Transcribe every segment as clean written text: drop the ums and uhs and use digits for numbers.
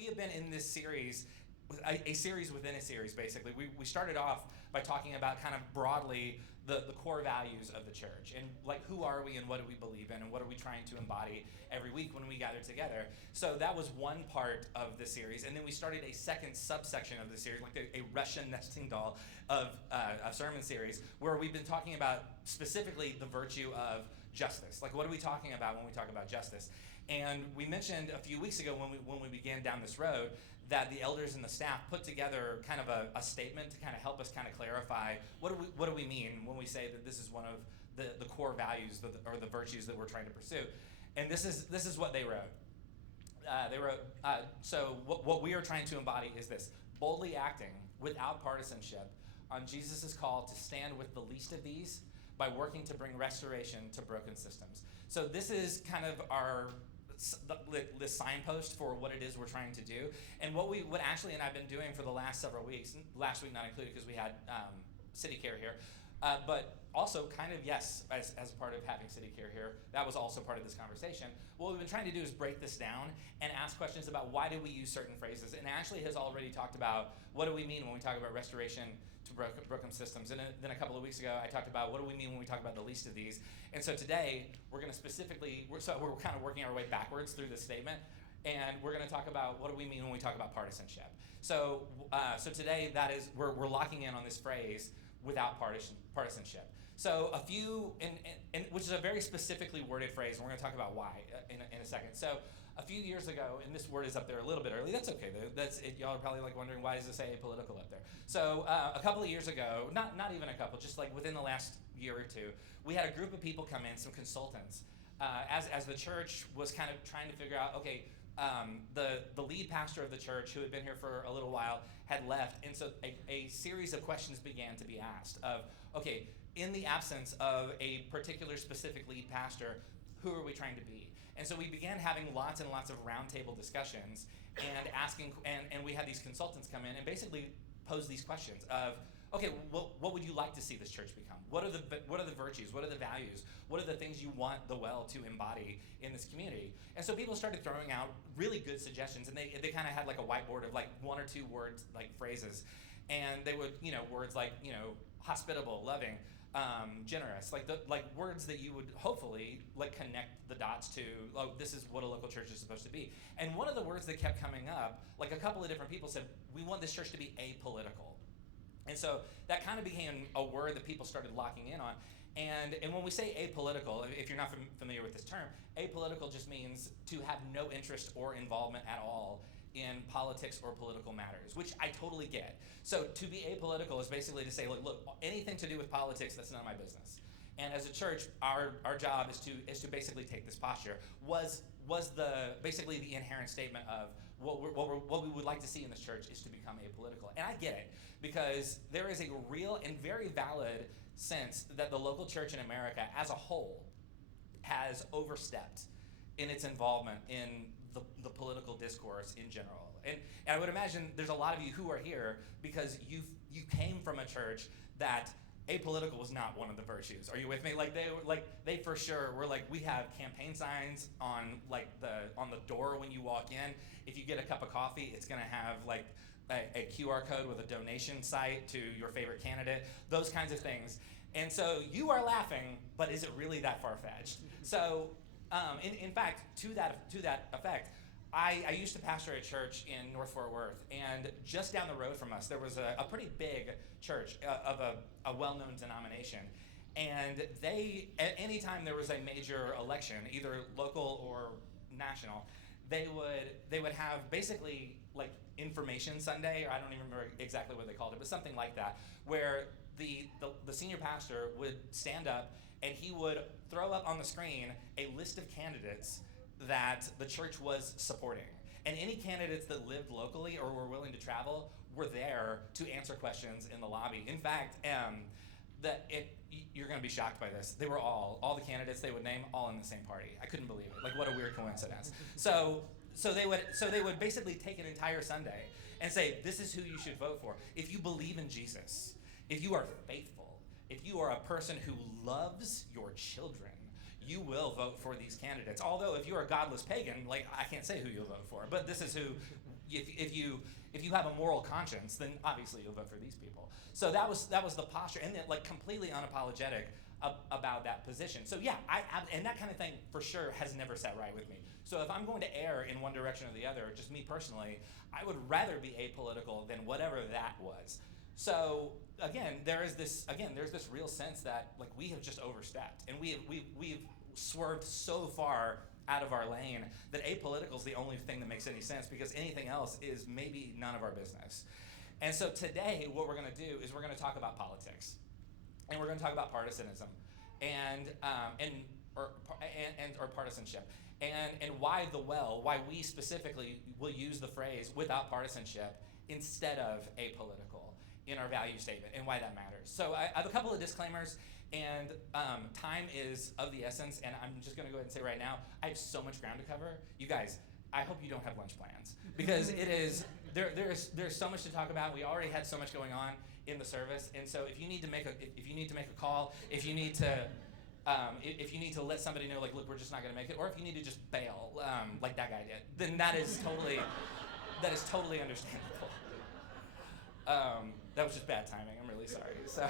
we have been in this series, a series within a series, basically. We started off by talking about kind of broadly the core values of the church, and like who are we and what do we believe in and what are we trying to embody every week when we gather together. So that was one part of the series, and then we started a second subsection of the series, like a Russian nesting doll of a sermon series, where we've been talking about specifically the virtue of justice. Like, what are we talking about when we talk about justice? And we mentioned a few weeks ago when we began down this road that the elders and the staff put together kind of a statement to kind of help us kind of clarify what do we mean when we say that this is one of the core values or the virtues that we're trying to pursue. And this is what they wrote. So what we are trying to embody is this: boldly acting without partisanship on Jesus' call to stand with the least of these by working to bring restoration to broken systems. So this is kind of the signpost for what it is we're trying to do. And what Ashley and I have been doing for the last several weeks, last week not included because we had City Care here, but also kind of, yes, as a part of having City Care here, that was also part of this conversation. What we've been trying to do is break this down and ask questions about why do we use certain phrases. And Ashley has already talked about what do we mean when we talk about restoration to broken systems. And then a couple of weeks ago, I talked about what do we mean when we talk about the least of these. And so today, we're going to we're kind of working our way backwards through this statement. And we're going to talk about what do we mean when we talk about partisanship. So today, that is, we're locking in on this phrase, without partisanship. So a few, and which is a very specifically worded phrase, and we're going to talk about why in a second. So a few years ago, and this word is up there a little bit early, that's okay. That's it. Y'all are probably like wondering, why does it say apolitical up there? So a couple of years ago, not even a couple, just like within the last year or two, we had a group of people come in, some consultants, as the church was kind of trying to figure out, okay, the lead pastor of the church, who had been here for a little while, had left, and so a series of questions began to be asked of, okay, in the absence of a particular specific lead pastor, who are we trying to be? And so we began having lots and lots of roundtable discussions and asking, and we had these consultants come in and basically pose these questions of, okay, well, what would you like to see this church become? What are the virtues? What are the values? What are the things you want the well to embody in this community? And so people started throwing out really good suggestions, and they kind of had like a whiteboard of like one or two words, like phrases, and they would, words like, hospitable, loving, generous, like words that you would hopefully like connect the dots to, oh, this is what a local church is supposed to be. And one of the words that kept coming up, like a couple of different people said, we want this church to be apolitical. And so that kind of became a word that people started locking in on. And when we say apolitical, if you're not familiar with this term, apolitical just means to have no interest or involvement at all in politics or political matters, which I totally get. So to be apolitical is basically to say, look, anything to do with politics, that's none of my business. And as a church, our job is to basically take this posture. Was basically the inherent statement of what we would like to see in this church is to become apolitical. And I get it, because there is a real and very valid sense that the local church in America as a whole has overstepped in its involvement in the political discourse in general. And I would imagine there's a lot of you who are here because you came from a church that apolitical was not one of the virtues. Are you with me? They for sure were like, we have campaign signs on the door when you walk in. If you get a cup of coffee, it's going to have like a QR code with a donation site to your favorite candidate, those kinds of things. And so you are laughing, but is it really that far-fetched? So in fact, to that effect, I used to pastor a church in North Fort Worth, and just down the road from us, there was a pretty big church of a well-known denomination. And anytime there was a major election, either local or national, they would have basically like Information Sunday, or I don't even remember exactly what they called it, but something like that, where the senior pastor would stand up and he would throw up on the screen a list of candidates that the church was supporting. And any candidates that lived locally or were willing to travel were there to answer questions in the lobby. In fact, you're going to be shocked by this. They were all the candidates they would name, all in the same party. I couldn't believe it. Like, what a weird coincidence. So they would basically take an entire Sunday and say, this is who you should vote for. If you believe in Jesus, if you are faithful, if you are a person who loves your children, you will vote for these candidates. Although if you're a godless pagan, like I can't say who you'll vote for, but this is who, if you have a moral conscience, then obviously you'll vote for these people. So that was the posture, and then like completely unapologetic about that position. So yeah, and that kind of thing for sure has never sat right with me. So if I'm going to err in one direction or the other, just me personally, I would rather be apolitical than whatever that was. So again, there's this real sense that like we have just overstepped, and we've swerved so far out of our lane that apolitical is the only thing that makes any sense, because anything else is maybe none of our business. And so today, what we're going to do is we're going to talk about politics, and we're going to talk about partisanism, or partisanship, and why we specifically will use the phrase without partisanship instead of apolitical in our value statement, and why that matters. So I have a couple of disclaimers, and time is of the essence, and I'm just going to go ahead and say right now, I have so much ground to cover. You guys, I hope you don't have lunch plans, because it is there's so much to talk about. We already had so much going on in the service, and so if you need to make a call, if you need to let somebody know, like, look, we're just not going to make it, or if you need to just bail, like that guy did, then that is totally understandable. That was just bad timing. I'm really sorry. So,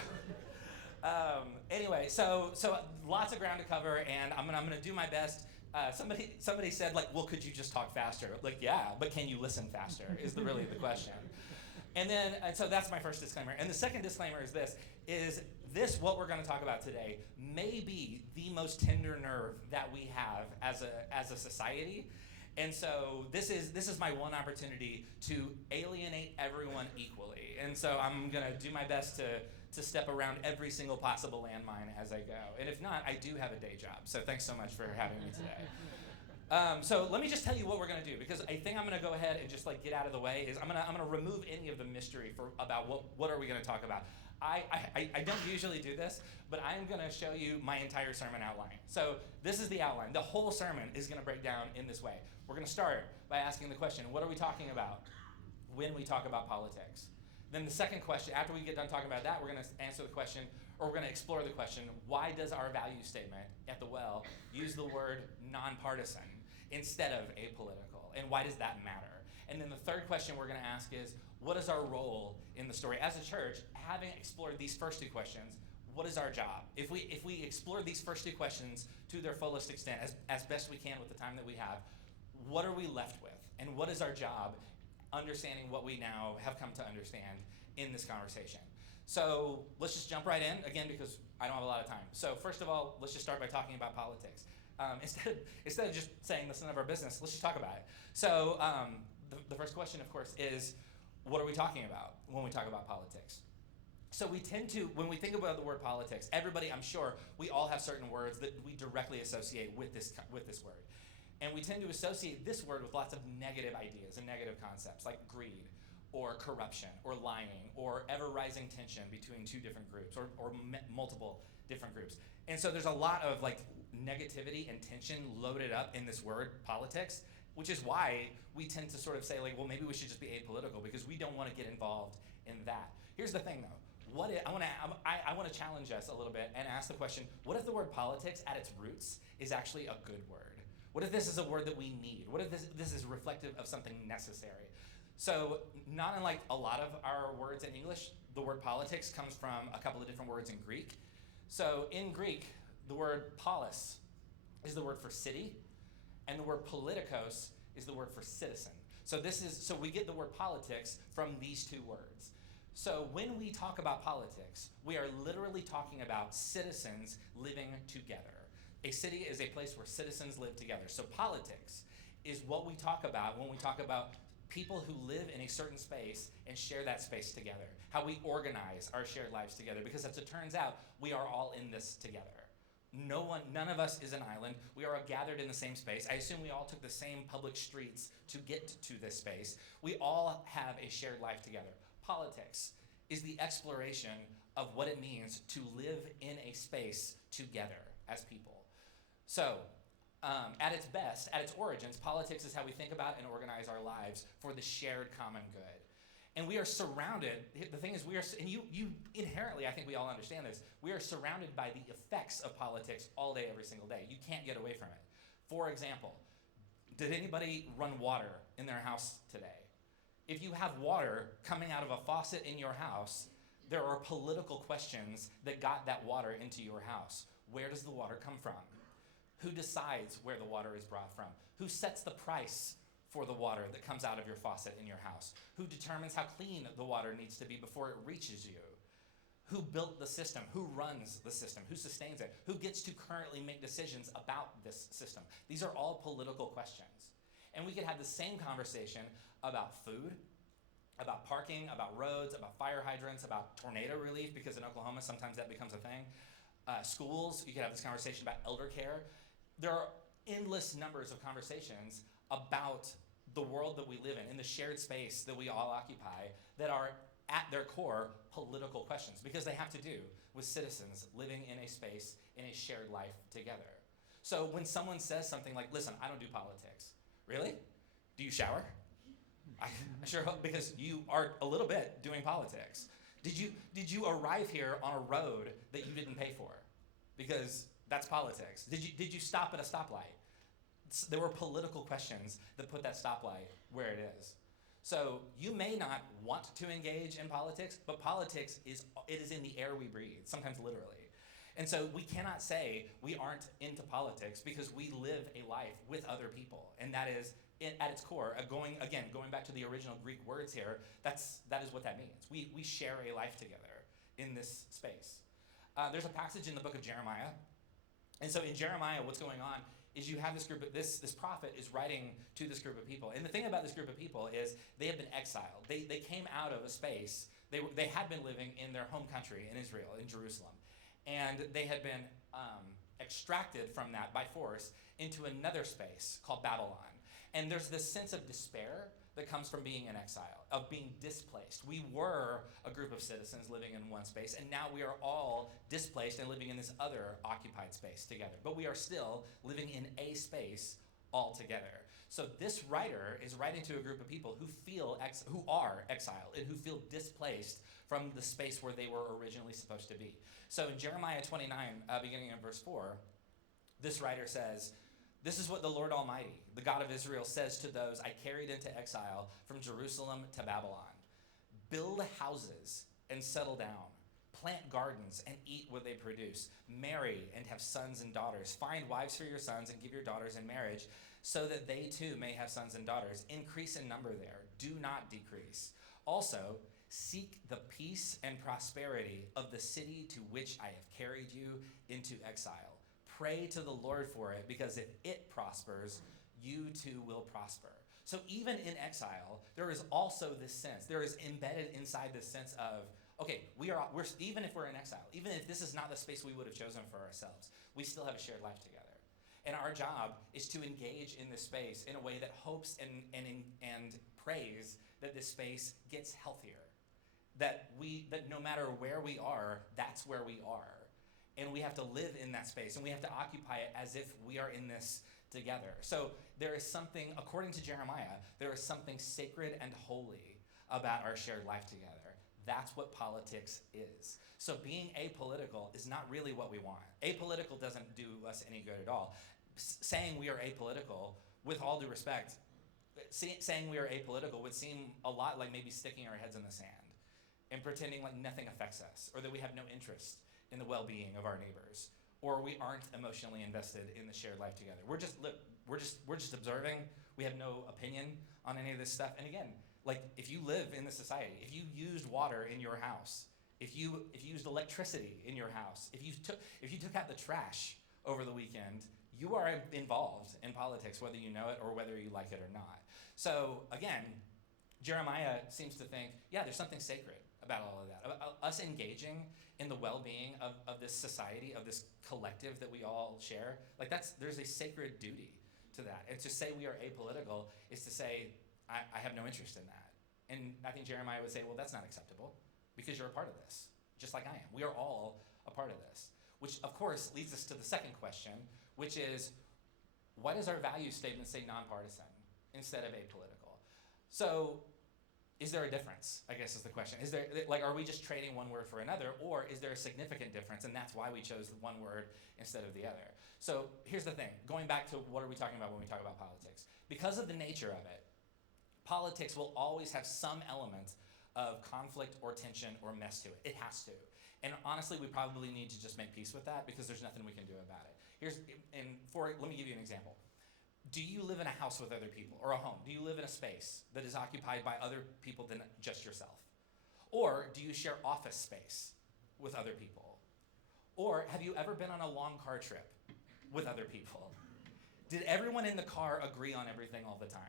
anyway, so lots of ground to cover, and I'm gonna do my best. Somebody said, like, well, could you just talk faster? Like, yeah, but can you listen faster? Is really the question. And so that's my first disclaimer. And the second disclaimer is this what we're going to talk about today may be the most tender nerve that we have as a society. And so this is my one opportunity to alienate everyone equally. And so I'm going to do my best to step around every single possible landmine as I go. And if not, I do have a day job. So thanks so much for having me today. So let me just tell you what we're going to do, because I think I'm going to go ahead and just like get out of the way. I'm going to remove any of the mystery about what are we going to talk about. I don't usually do this, but I'm going to show you my entire sermon outline. So this is the outline. The whole sermon is going to break down in this way. We're going to start by asking the question, what are we talking about when we talk about politics? Then the second question, after we get done talking about that, we're going to answer the question, or we're going to explore the question, why does our value statement at the Well use the word nonpartisan instead of apolitical? And why does that matter? And then the third question we're going to ask is, what is our role in the story? As a church, having explored these first two questions, what is our job? If we explore these first two questions to their fullest extent, as best we can with the time that we have, what are we left with? And what is our job, understanding what we now have come to understand in this conversation? So let's just jump right in, again, because I don't have a lot of time. So first of all, let's just start by talking about politics. Instead of just saying that's none of our business, let's just talk about it. So the first question, of course, is what are we talking about when we talk about politics? So we tend to, when we think about the word politics, everybody, I'm sure, we all have certain words that we directly associate with this word. And we tend to associate this word with lots of negative ideas and negative concepts, like greed, or corruption, or lying, or ever-rising tension between two different groups, or multiple different groups. And so there's a lot of like negativity and tension loaded up in this word, politics, which is why we tend to sort of say, like, well, maybe we should just be apolitical, because we don't want to get involved in that. Here's the thing, though. I want to challenge us a little bit and ask the question, what if the word politics at its roots is actually a good word? What if this is a word that we need? What if this is reflective of something necessary? So not unlike a lot of our words in English, the word politics comes from a couple of different words in Greek. So in Greek, the word polis is the word for city, and the word politikos is the word for citizen. So we get the word politics from these two words. So when we talk about politics, we are literally talking about citizens living together. A city is a place where citizens live together. So politics is what we talk about when we talk about people who live in a certain space and share that space together. How we organize our shared lives together. Because as it turns out, we are all in this together. None of us is an island. We are gathered in the same space. I assume we all took the same public streets to get to this space. We all have a shared life together. Politics is the exploration of what it means to live in a space together as people. So, at its best, at its origins, politics is how we think about and organize our lives for the shared common good. And we are surrounded, the thing is, and you inherently, I think we all understand this, we are surrounded by the effects of politics all day, every single day. You can't get away from it. For example, did anybody run water in their house today? If you have water coming out of a faucet in your house, there are political questions that got that water into your house. Where does the water come from? Who decides where the water is brought from? Who sets the price for the water that comes out of your faucet in your house? Who determines how clean the water needs to be before it reaches you? Who built the system? Who runs the system? Who sustains it? Who gets to currently make decisions about this system? These are all political questions. And we could have the same conversation about food, about parking, about roads, about fire hydrants, about tornado relief, because in Oklahoma sometimes that becomes a thing. Schools, you could have this conversation about elder care. There are endless numbers of conversations about the world that we live in the shared space that we all occupy, that are at their core political questions, because they have to do with citizens living in a space, in a shared life together. So when someone says something like, listen, I don't do politics. Really? Do you shower? I sure hope, because you are a little bit doing politics. Did you arrive here on a road that you didn't pay for? Because that's politics. Did you stop at a stoplight? There were political questions that put that stoplight where it is. So you may not want to engage in politics, but politics is in the air we breathe, sometimes literally. And so we cannot say we aren't into politics, because we live a life with other people. And that is, at its core, going back to the original Greek words here, that is what that means. We share a life together in this space. There's a passage in the book of Jeremiah. And so in Jeremiah, what's going on is you have this group of, this prophet is writing to this group of people. And the thing about this group of people is they have been exiled. They came out of a space, they had been living in their home country in Israel, in Jerusalem. And they had been extracted from that by force into another space called Babylon. And there's this sense of despair that comes from being in exile, of being displaced. We were a group of citizens living in one space, and now we are all displaced and living in this other occupied space together. But we are still living in a space all together. So this writer is writing to a group of people who are exiled and who feel displaced from the space where they were originally supposed to be. So in Jeremiah 29, beginning in verse 4, this writer says, "This is what the Lord Almighty, the God of Israel, says to those I carried into exile from Jerusalem to Babylon. Build houses and settle down. Plant gardens and eat what they produce. Marry and have sons and daughters. Find wives for your sons and give your daughters in marriage, so that they too may have sons and daughters. Increase in number there. Do not decrease. Also, seek the peace and prosperity of the city to which I have carried you into exile. Pray to the Lord for it, because if it prospers, you too will prosper." So even in exile, there is also this sense, there is embedded inside this sense of, okay, we're even if we're in exile, even if this is not the space we would have chosen for ourselves, we still have a shared life together. And our job is to engage in this space in a way that hopes and prays that this space gets healthier. That no matter where we are, that's where we are. And we have to live in that space, and we have to occupy it as if we are in this together. So there is something, according to Jeremiah, there is something sacred and holy about our shared life together. That's what politics is. So being apolitical is not really what we want. Apolitical doesn't do us any good at all. Saying we are apolitical, with all due respect, saying we are apolitical would seem a lot like maybe sticking our heads in the sand and pretending like nothing affects us, or that we have no interest in the well-being of our neighbors, or we aren't emotionally invested in the shared life together. We're just observing. We have no opinion on any of this stuff. And again, like, if you live in this society, if you used water in your house, if you used electricity in your house, if you took out the trash over the weekend, you are involved in politics, whether you know it or whether you like it or not. So again, Jeremiah seems to think, yeah, there's something sacred about all of that, about us engaging in the well-being of this society, of this collective that we all share. Like, there's a sacred duty to that. And to say we are apolitical is to say, I have no interest in that. And I think Jeremiah would say, well, that's not acceptable, because you're a part of this, just like I am. We are all a part of this, which of course leads us to the second question, which is, why does our value statement say nonpartisan instead of apolitical? So is there a difference, I guess is the question. Is there, like, are we just trading one word for another, or is there a significant difference, and that's why we chose one word instead of the other? So here's the thing, going back to what are we talking about when we talk about politics? Because of the nature of it, politics will always have some element of conflict or tension or mess to it. It has to. And honestly, we probably need to just make peace with that because there's nothing we can do about it. Let me give you an example. Do you live in a house with other people, or a home? Do you live in a space that is occupied by other people than just yourself? Or do you share office space with other people? Or have you ever been on a long car trip with other people? Did everyone in the car agree on everything all the time?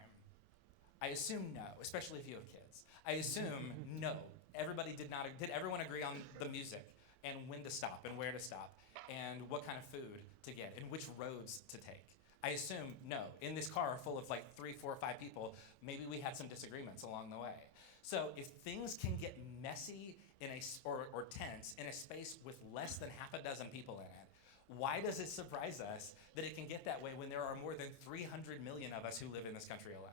I assume no, especially if you have kids. I assume no. Everybody did not. Did everyone agree on the music and when to stop and where to stop and what kind of food to get and which roads to take? I assume no. In this car full of like 3, 4, 5 people, maybe we had some disagreements along the way. So if things can get messy or tense in a space with less than half a dozen people in it, why does it surprise us that it can get that way when there are more than 300 million of us who live in this country alone?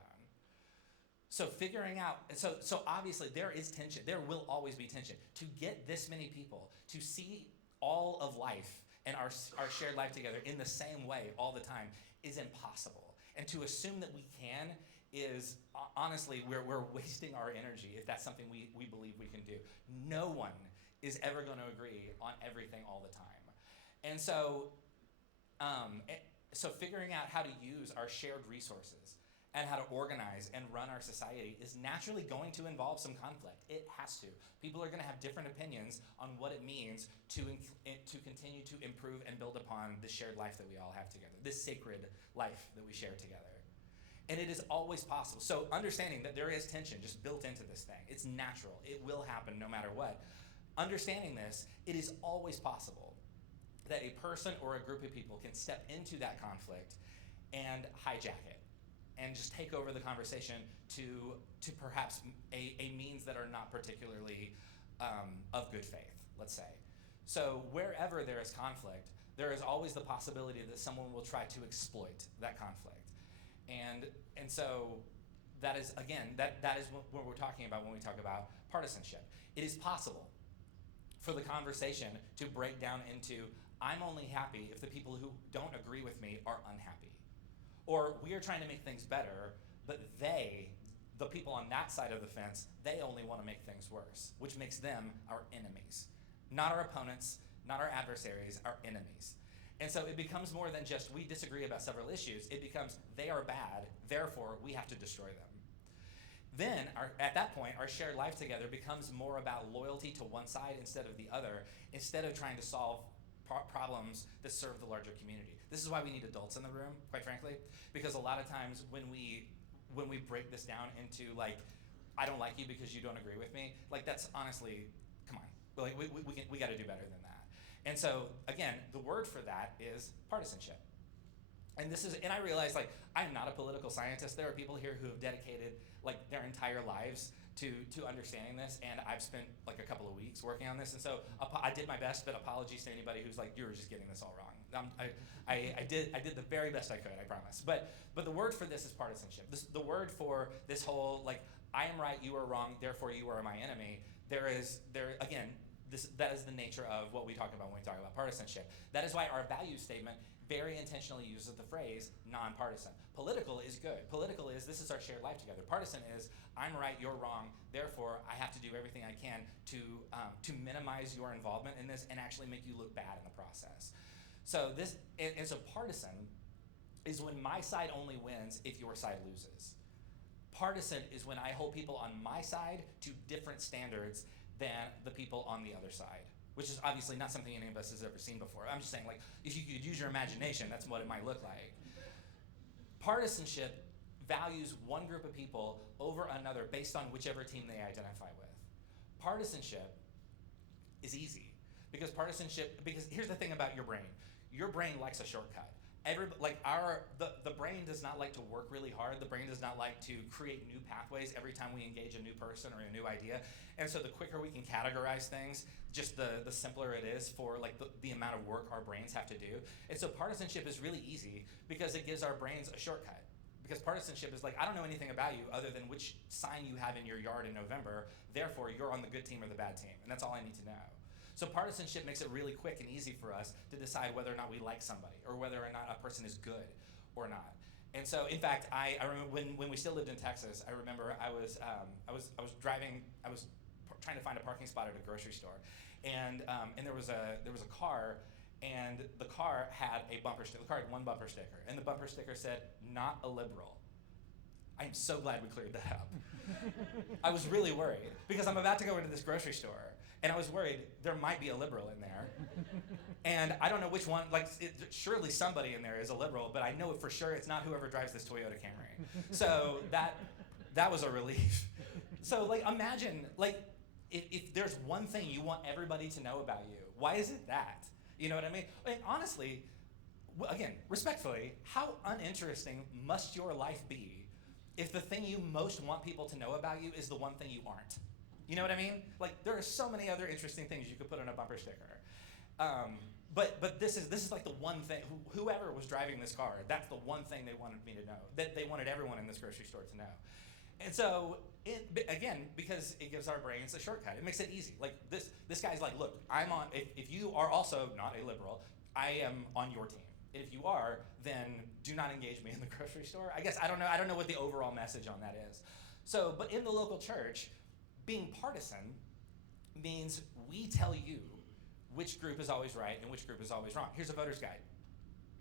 So figuring out, so obviously there is tension. There will always be tension. To get this many people to see all of life and our shared life together in the same way all the time is impossible. And to assume that we can is, honestly, we're wasting our energy if that's something we believe we can do. No one is ever going to agree on everything all the time. And so, so figuring out how to use our shared resources and how to organize and run our society is naturally going to involve some conflict. It has to. People are going to have different opinions on what it means to continue to improve and build upon the shared life that we all have together, this sacred life that we share together. And it is always possible. So understanding that there is tension just built into this thing. It's natural. It will happen no matter what. Understanding this, it is always possible that a person or a group of people can step into that conflict and hijack it and just take over the conversation to perhaps a means that are not particularly of good faith, let's say. So wherever there is conflict, there is always the possibility that someone will try to exploit that conflict. And so that is, again, that is what we're talking about when we talk about partisanship. It is possible for the conversation to break down into, I'm only happy if the people who don't agree with me are unhappy. Or we are trying to make things better, but the people on that side of the fence, they only want to make things worse, which makes them our enemies. Not our opponents, not our adversaries, our enemies. And so it becomes more than just we disagree about several issues. It becomes they are bad, therefore we have to destroy them. Then, at that point, our shared life together becomes more about loyalty to one side instead of the other, instead of trying to solve problems that serve the larger community. This is why we need adults in the room, quite frankly, because a lot of times when we break this down into like, I don't like you because you don't agree with me, like that's honestly, come on, like we got to do better than that. And so again, the word for that is partisanship. And I realize, like, I'm not a political scientist. There are people here who have dedicated like their entire lives to understanding this, and I've spent like a couple of weeks working on this, and so I did my best, but apologies to anybody who's like, you were just getting this all wrong. I did the very best I could, I promise. But the word for this is partisanship. The word for this whole, like, I am right, you are wrong, therefore you are my enemy, that is the nature of what we talk about when we talk about partisanship. That is why our value statement very intentionally uses the phrase nonpartisan. Political is good. Political is, this is our shared life together. Partisan is, I'm right, you're wrong, therefore I have to do everything I can to minimize your involvement in this and actually make you look bad in the process. So so partisan is when my side only wins if your side loses. Partisan is when I hold people on my side to different standards than the people on the other side, which is obviously not something any of us has ever seen before. I'm just saying, like, if you could use your imagination, that's what it might look like. Partisanship values one group of people over another based on whichever team they identify with. Partisanship is easy because here's the thing about your brain. Your brain likes a shortcut. The brain does not like to work really hard. The brain does not like to create new pathways every time we engage a new person or a new idea. And so the quicker we can categorize things, just the simpler it is for like the amount of work our brains have to do. And so partisanship is really easy because it gives our brains a shortcut. Because partisanship is like, I don't know anything about you other than which sign you have in your yard in November. Therefore, you're on the good team or the bad team. And that's all I need to know. So partisanship makes it really quick and easy for us to decide whether or not we like somebody or whether or not a person is good or not. And so, in fact, I remember when we still lived in Texas, I remember I was driving, I was trying to find a parking spot at a grocery store. And there was a car, and the car had a bumper sticker. The car had one bumper sticker, and the bumper sticker said, "Not a liberal." I'm so glad we cleared that up. I was really worried because I'm about to go into this grocery store, and I was worried there might be a liberal in there. And I don't know which one, surely somebody in there is a liberal, but I know for sure it's not whoever drives this Toyota Camry. So that was a relief. So imagine, if there's one thing you want everybody to know about you, why is it that? You know what I mean? And honestly, again, respectfully, how uninteresting must your life be if the thing you most want people to know about you is the one thing you aren't? You know what I mean? There are so many other interesting things you could put on a bumper sticker. But this is like the one thing, whoever was driving this car, that's the one thing they wanted me to know, that they wanted everyone in this grocery store to know. And so, again, because it gives our brains a shortcut, it makes it easy. This guy's like, look, I'm on, if you are also not a liberal, I am on your team. If you are, then do not engage me in the grocery store. I guess, I don't know what the overall message on that is. So, but in the local church, being partisan means we tell you which group is always right and which group is always wrong. Here's a voter's guide,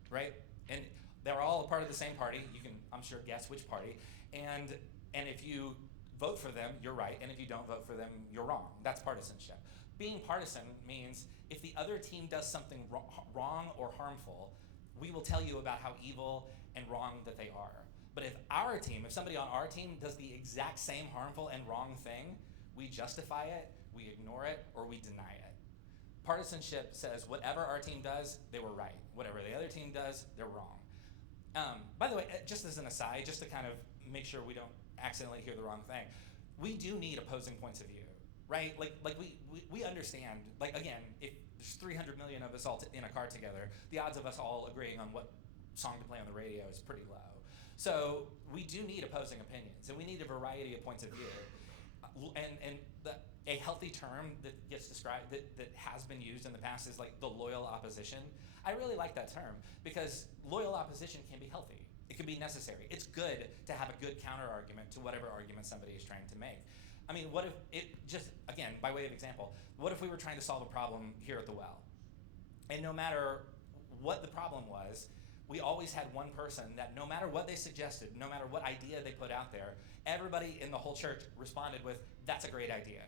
right? And they're all a part of the same party. You can, I'm sure, guess which party. And if you vote for them, you're right. And if you don't vote for them, you're wrong. That's partisanship. Being partisan means if the other team does something wrong or harmful, we will tell you about how evil and wrong that they are. But if somebody on our team does the exact same harmful and wrong thing, we justify it, we ignore it, or we deny it. Partisanship says whatever our team does, they were right. Whatever the other team does, they're wrong. By the way, just as an aside, just to kind of make sure we don't accidentally hear the wrong thing, we do need opposing points of view, right? We understand, again, if there's 300 million of us all in a car together, the odds of us all agreeing on what song to play on the radio is pretty low. So we do need opposing opinions, and we need a variety of points of view. A healthy term that gets described, that has been used in the past is the loyal opposition. I really like that term because loyal opposition can be healthy. It can be necessary. It's good to have a good counter argument to whatever argument somebody is trying to make. I mean, what if again, by way of example, what if we were trying to solve a problem here at the well? And no matter what the problem was, we always had one person that no matter what they suggested, no matter what idea they put out there, everybody in the whole church responded with, "That's a great idea.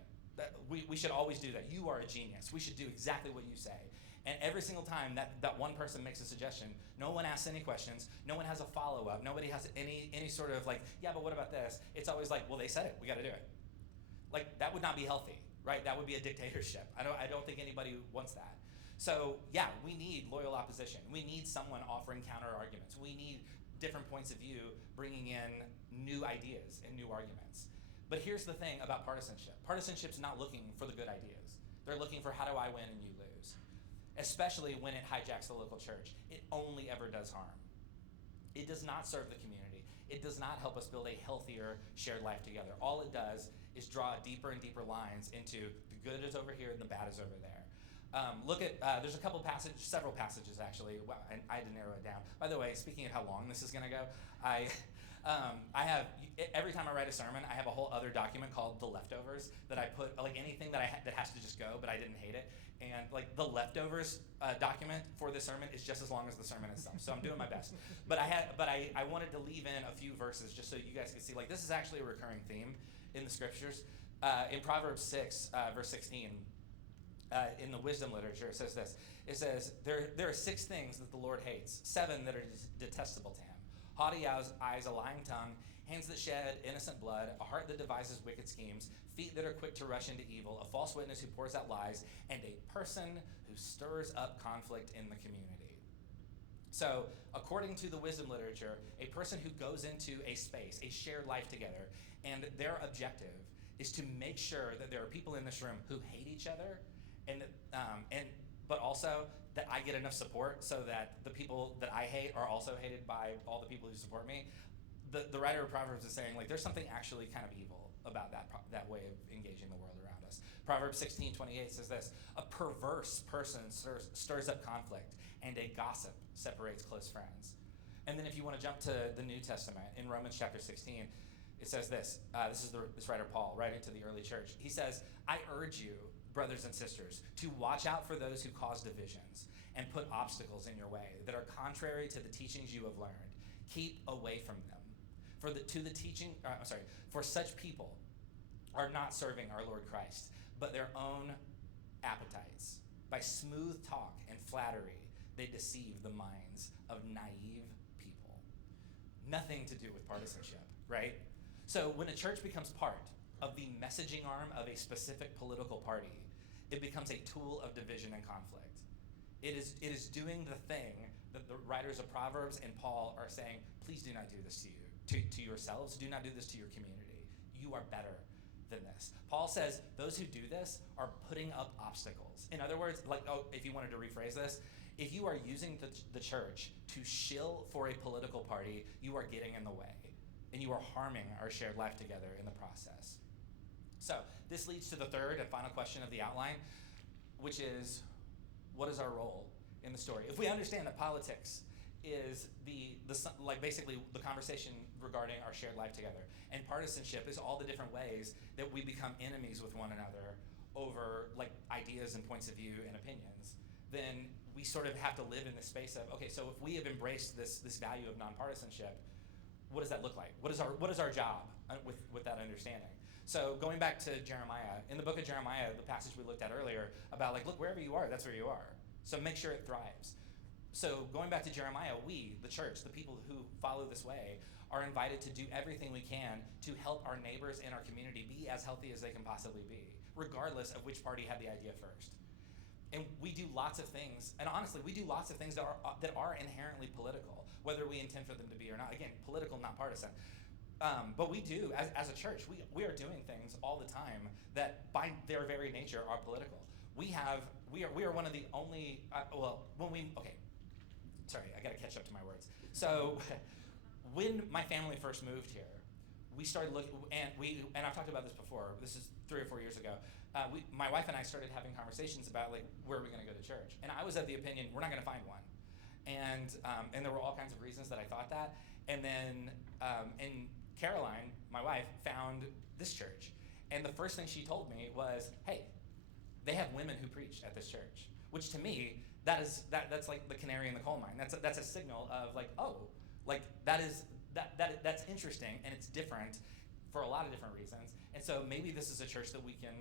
We should always do that. You are a genius. We should do exactly what you say." And every single time that one person makes a suggestion, no one asks any questions, no one has a follow-up, nobody has any sort of yeah, but what about this? It's always well, they said it, we gotta do it. That would not be healthy, right? That would be a dictatorship. I don't think anybody wants that. So yeah, we need loyal opposition. We need someone offering counter arguments. We need different points of view bringing in new ideas and new arguments. But here's the thing about partisanship. Partisanship's not looking for the good ideas. They're looking for how do I win and you lose. Especially when it hijacks the local church. It only ever does harm. It does not serve the community. It does not help us build a healthier shared life together. All it does is draw deeper and deeper lines into the good is over here and the bad is over there. Look at, there's several passages actually, and I had to narrow it down. By the way, speaking of how long this is gonna go, I have, every time I write a sermon, I have a whole other document called The Leftovers that I put, anything that that has to just go, but I didn't hate it. And the Leftovers document for this sermon is just as long as the sermon itself, so I'm doing my best. But I wanted to leave in a few verses just so you guys could see, this is actually a recurring theme in the scriptures. In Proverbs 6, verse 16, in the wisdom literature, it says this. It says, there are 6 things that the Lord hates, 7 that are detestable to him. Haughty eyes, a lying tongue, hands that shed innocent blood, a heart that devises wicked schemes, feet that are quick to rush into evil, a false witness who pours out lies, and a person who stirs up conflict in the community. So, according to the wisdom literature, a person who goes into a space, a shared life together, and their objective is to make sure that there are people in this room who hate each other, but also that I get enough support so that the people that I hate are also hated by all the people who support me. the writer of Proverbs is saying, like, there's something actually kind of evil about that way of engaging the world around us. Proverbs 16:28 says this: a perverse person stirs up conflict, and a gossip separates close friends. And then if you want to jump to the New Testament, in Romans chapter 16, it says this. This is this writer Paul writing to the early church. He says, I urge you, brothers and sisters, to watch out for those who cause divisions and put obstacles in your way that are contrary to the teachings you have learned. Keep away from them. For such people are not serving our Lord Christ, but their own appetites. By smooth talk and flattery, they deceive the minds of naive people. Nothing to do with partisanship, right? So when a church becomes part of the messaging arm of a specific political party, it becomes a tool of division and conflict. It is doing the thing that the writers of Proverbs and Paul are saying, please do not do this to you, to yourselves. Do not do this to your community. You are better than this. Paul says those who do this are putting up obstacles. In other words, if you wanted to rephrase this, if you are using the church to shill for a political party, you are getting in the way, and you are harming our shared life together in the process. So this leads to the third and final question of the outline, which is, what is our role in the story? If we understand that politics is basically the conversation regarding our shared life together, and partisanship is all the different ways that we become enemies with one another over ideas and points of view and opinions, then we sort of have to live in the space of, okay, so if we have embraced this value of nonpartisanship, what does that look like? What is our job with that understanding? So going back to Jeremiah, in the book of Jeremiah, the passage we looked at earlier about look, wherever you are, that's where you are. So make sure it thrives. So going back to Jeremiah, we, the church, the people who follow this way, are invited to do everything we can to help our neighbors and our community be as healthy as they can possibly be, regardless of which party had the idea first. And we do lots of things, and honestly, we do lots of things that are inherently political, whether we intend for them to be or not. Again, political, not partisan. But we do, as a church, we are doing things all the time that by their very nature are political. We are one of the only, sorry, I gotta catch up to my words. So when my family first moved here, we started looking, and I've talked about this before, this is 3 or 4 years ago, my wife and I started having conversations about where are we gonna go to church? And I was of the opinion, we're not gonna find one. And there were all kinds of reasons that I thought that. And then, and Caroline, my wife, found this church. And the first thing she told me was, hey, they have women who preach at this church. Which to me, that's like the canary in the coal mine. That's a signal of that's interesting, and it's different for a lot of different reasons. And so maybe this is a church that we can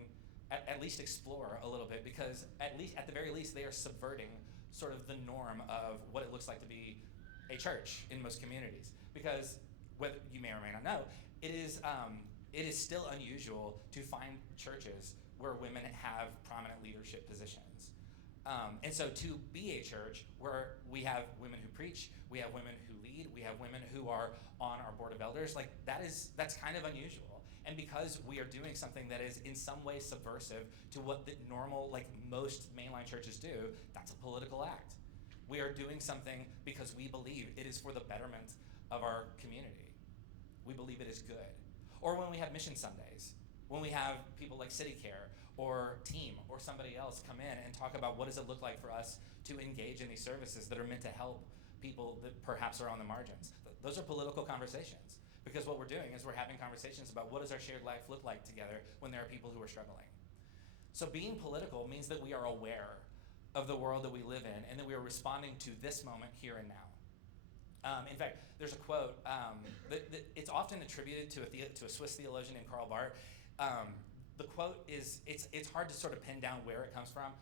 at least explore a little bit, because at the very least, they are subverting sort of the norm of what it looks like to be a church in most communities. Because whether you may or may not know, it is still unusual to find churches where women have prominent leadership positions. And so to be a church where we have women who preach, we have women who lead, we have women who are on our board of elders, that's kind of unusual. And because we are doing something that is in some way subversive to what the normal, most mainline churches do, that's a political act. We are doing something because we believe it is for the betterment of our community. We believe it is good. Or when we have mission Sundays, when we have people like City Care or Team or somebody else come in and talk about what does it look like for us to engage in these services that are meant to help people that perhaps are on the margins. Those are political conversations, because what we're doing is we're having conversations about what does our shared life look like together when there are people who are struggling. So being political means that we are aware of the world that we live in and that we are responding to this moment here and now. In fact, there's a quote that it's often attributed to a Swiss theologian named Karl Barth. The quote is, it's hard to sort of pin down where it comes from,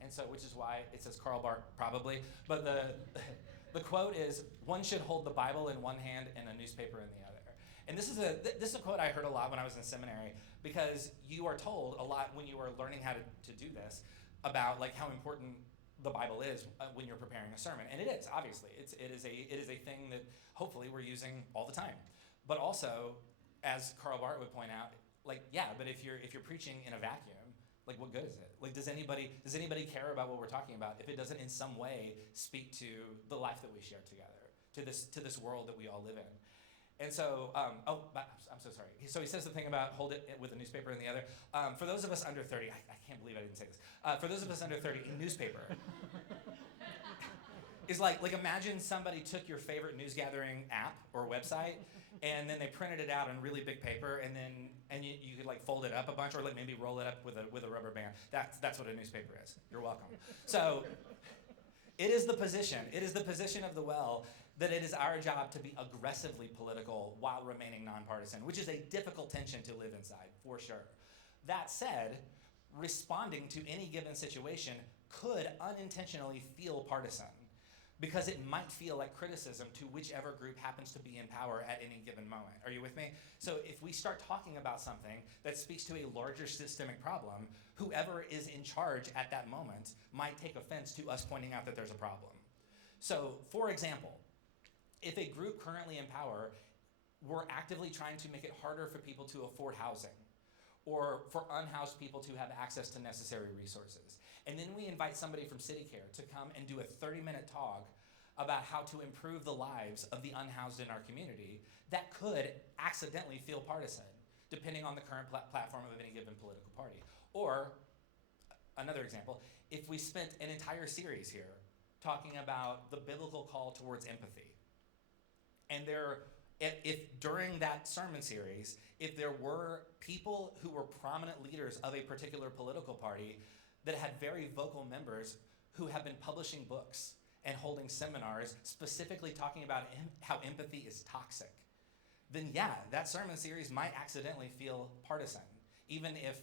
and so which is why it says Karl Barth probably. But the quote is, "One should hold the Bible in one hand and a newspaper in the other." And this is a quote I heard a lot when I was in seminary, because you are told a lot when you are learning how to do this about how important the Bible is when you're preparing a sermon, and it is, obviously. It is a thing that hopefully we're using all the time. But also, as Karl Barth would point out, but if you're preaching in a vacuum, what good is it? Does anybody care about what we're talking about if it doesn't in some way speak to the life that we share together, to this world that we all live in? And so, I'm so sorry. So he says the thing about hold it with a newspaper in the other. For those of us under 30, I can't believe I didn't say this. For those of us under 30, a newspaper is like imagine somebody took your favorite news gathering app or website and then they printed it out in really big paper and you could like fold it up a bunch or like maybe roll it up with a rubber band. That's what a newspaper is. You're welcome. So it is the position of the Well that it is our job to be aggressively political while remaining nonpartisan, which is a difficult tension to live inside, for sure. That said, responding to any given situation could unintentionally feel partisan because it might feel like criticism to whichever group happens to be in power at any given moment. Are you with me? So if we start talking about something that speaks to a larger systemic problem, whoever is in charge at that moment might take offense to us pointing out that there's a problem. So, for example, if a group currently in power were actively trying to make it harder for people to afford housing or for unhoused people to have access to necessary resources, and then we invite somebody from CityCare to come and do a 30-minute talk about how to improve the lives of the unhoused in our community, that could accidentally feel partisan, depending on the current platform of any given political party. Or, another example, if we spent an entire series here talking about the biblical call towards empathy, and if during that sermon series, if there were people who were prominent leaders of a particular political party that had very vocal members who have been publishing books and holding seminars specifically talking about how empathy is toxic, then yeah, that sermon series might accidentally feel partisan, even if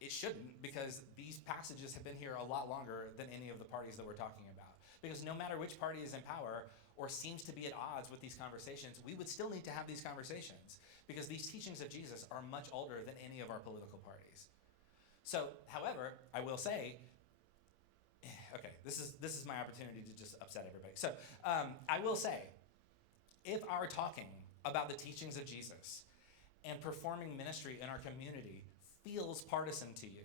it shouldn't, because these passages have been here a lot longer than any of the parties that we're talking about. Because no matter which party is in power or seems to be at odds with these conversations, we would still need to have these conversations because these teachings of Jesus are much older than any of our political parties. So, however, I will say, okay, this is my opportunity to just upset everybody. So, I will say, if our talking about the teachings of Jesus and performing ministry in our community feels partisan to you,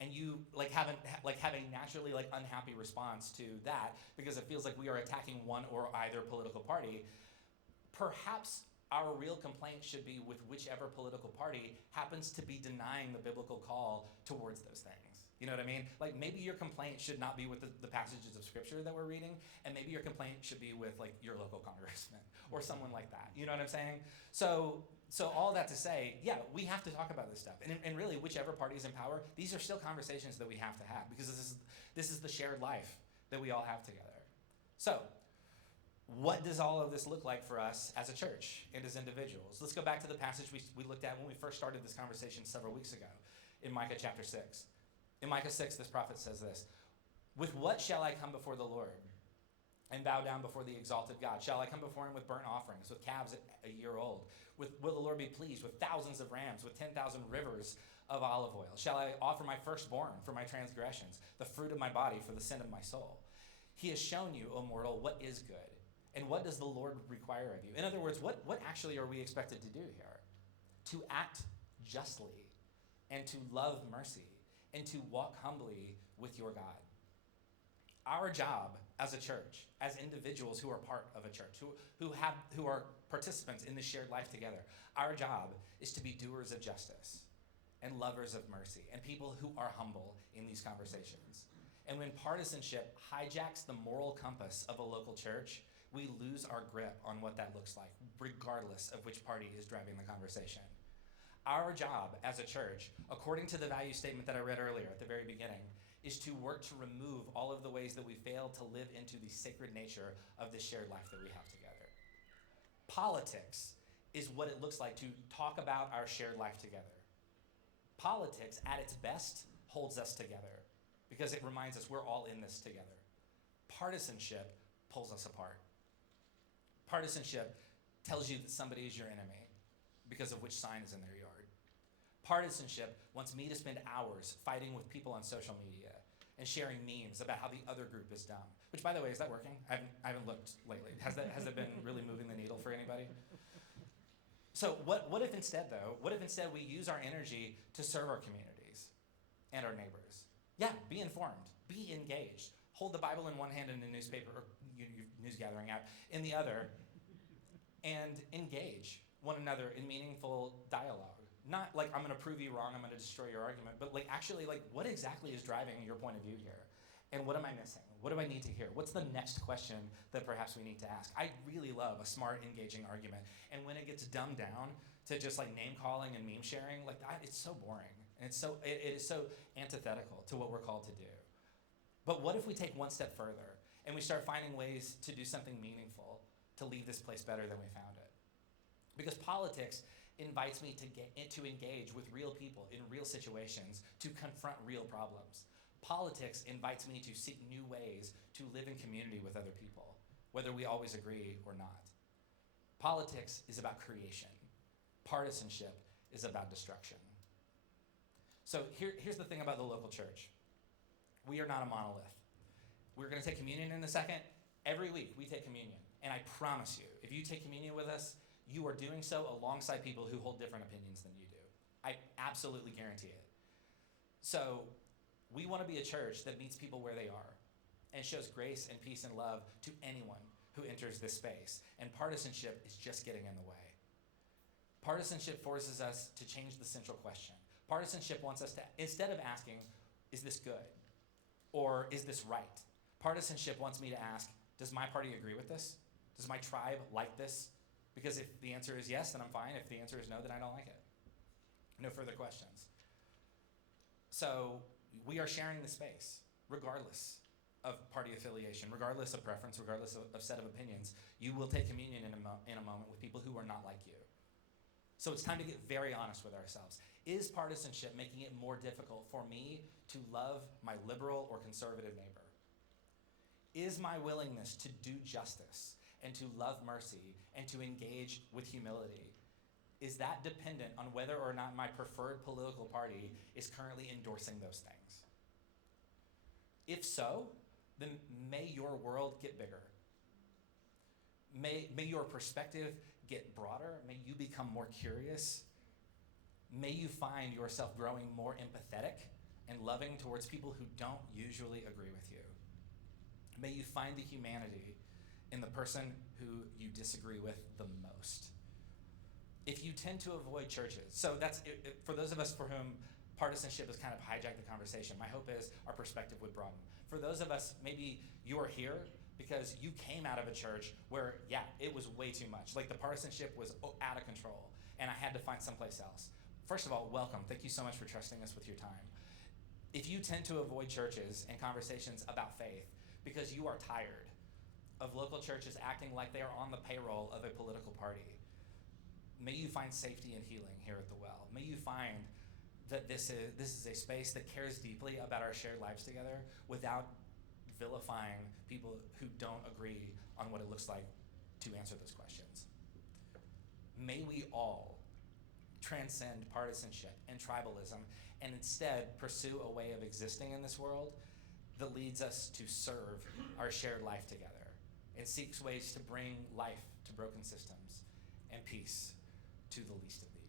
and you have a naturally unhappy response to that because it feels like we are attacking one or either political party, perhaps our real complaint should be with whichever political party happens to be denying the biblical call towards those things. You know what I mean? Like maybe your complaint should not be with the passages of scripture that we're reading, and maybe your complaint should be with your local congressman or someone like that. You know what I'm saying? So all that to say, yeah, we have to talk about this stuff. And really, whichever party is in power, these are still conversations that we have to have because this is the shared life that we all have together. So what does all of this look like for us as a church and as individuals? Let's go back to the passage we looked at when we first started this conversation several weeks ago in Micah chapter 6. In Micah 6, this prophet says this: "With what shall I come before the Lord and bow down before the exalted God? Shall I come before him with burnt offerings, with calves a year old? Will the Lord be pleased with thousands of rams, with 10,000 rivers of olive oil? Shall I offer my firstborn for my transgressions, the fruit of my body for the sin of my soul? He has shown you, O mortal, what is good. And what does the Lord require of you?" In other words, what actually are we expected to do here? To act justly and to love mercy and to walk humbly with your God. Our job as a church, as individuals who are part of a church, who are participants in this shared life together, our job is to be doers of justice and lovers of mercy and people who are humble in these conversations. And when partisanship hijacks the moral compass of a local church, we lose our grip on what that looks like, regardless of which party is driving the conversation. Our job as a church, according to the value statement that I read earlier at the very beginning, is to work to remove all of the ways that we fail to live into the sacred nature of this shared life that we have together. Politics is what it looks like to talk about our shared life together. Politics, at its best, holds us together because it reminds us we're all in this together. Partisanship pulls us apart. Partisanship tells you that somebody is your enemy because of which sign is in their yard. Partisanship wants me to spend hours fighting with people on social media and sharing memes about how the other group is dumb. Which, by the way, is that working? I haven't looked lately. Has that been really moving the needle for anybody? So what if instead, though, we use our energy to serve our communities and our neighbors? Yeah, be informed, be engaged. Hold the Bible in one hand and a newspaper or news gathering app in the other, and engage one another in meaningful dialogue. Not like I'm going to prove you wrong, I'm going to destroy your argument, but like actually like what exactly is driving your point of view here? And what am I missing? What do I need to hear? What's the next question that perhaps we need to ask? I really love a smart, engaging argument. And when it gets dumbed down to just like name calling and meme sharing, like that, it's so boring. And it is so antithetical to what we're called to do. But what if we take one step further and we start finding ways to do something meaningful to leave this place better than we found it? Because politics invites me to engage with real people in real situations, to confront real problems. Politics invites me to seek new ways to live in community with other people, whether we always agree or not. Politics is about creation. Partisanship is about destruction. So here's the thing about the local church. We are not a monolith. We're going to take communion in a second. Every week we take communion. And I promise you, if you take communion with us, you are doing so alongside people who hold different opinions than you do. I absolutely guarantee it. So we want to be a church that meets people where they are and shows grace and peace and love to anyone who enters this space. And partisanship is just getting in the way. Partisanship forces us to change the central question. Partisanship wants us to, instead of asking, is this good? Or is this right? Partisanship wants me to ask, does my party agree with this? Does my tribe like this? Because if the answer is yes, then I'm fine. If the answer is no, then I don't like it. No further questions. So we are sharing the space, regardless of party affiliation, regardless of preference, regardless of set of opinions. You will take communion in a moment with people who are not like you. So it's time to get very honest with ourselves. Is partisanship making it more difficult for me to love my liberal or conservative neighbor? Is my willingness to do justice and to love mercy and to engage with humility, is that dependent on whether or not my preferred political party is currently endorsing those things? If so, then may your world get bigger. May your perspective get broader. May you become more curious. May you find yourself growing more empathetic and loving towards people who don't usually agree with you. May you find the humanity in the person who you disagree with the most. If you tend to avoid churches, so that's, for those of us for whom partisanship has kind of hijacked the conversation, my hope is our perspective would broaden. For those of us, maybe you are here because you came out of a church where, yeah, it was way too much. Like the partisanship was out of control and I had to find someplace else. First of all, welcome. Thank you so much for trusting us with your time. If you tend to avoid churches and conversations about faith because you are tired of local churches acting like they are on the payroll of a political party, may you find safety and healing here at the Well. May you find that this is a space that cares deeply about our shared lives together without vilifying people who don't agree on what it looks like to answer those questions. May we all transcend partisanship and tribalism and instead pursue a way of existing in this world that leads us to serve our shared life together and seeks ways to bring life to broken systems and peace to the least of these.